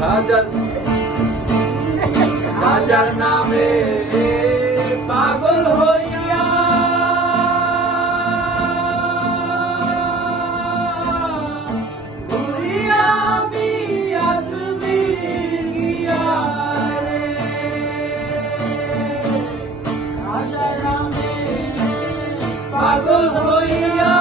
হাজার হাজার নামে পাগল হইয়া ঘুরিয়া আমি আসবি গিয়া রে। হাজার নামে পাগল হইয়া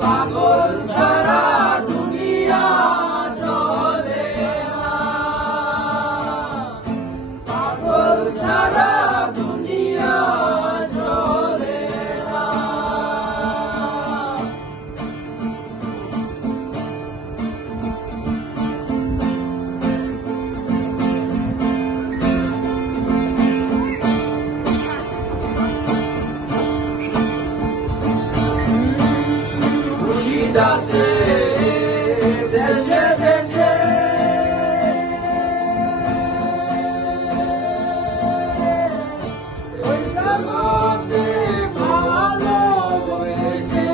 পাগল ছাড়া দুনিয়া চলে না, পাগল ছাড়া দুনিয়া চলে না। দাসে দেশে দেশে ওই জগতে ভালোবেসে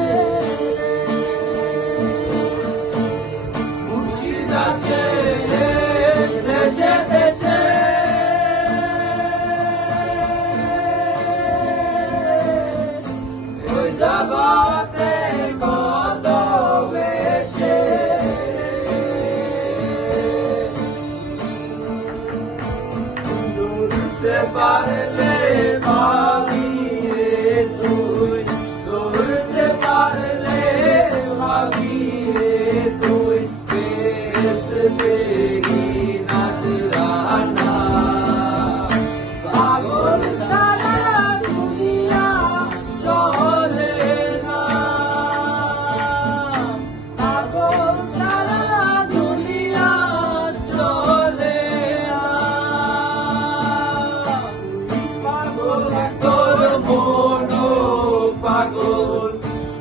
মুর্শিদাসে দেশে দেশে ওই জগতে পারলে ভাবিয়ে তুই ধরতে পারলে ভাবিয়ে তুই বেশ বেরি নাজরানা। পাগল ছাড়া দুনিয়া চলে না, পাগল ছাড়া দুনিয়া চলে না। তোর মন পাগল,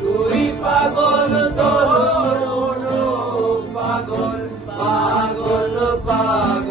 তুই পাগল, তোর মন পাগল, পাগল পাগল।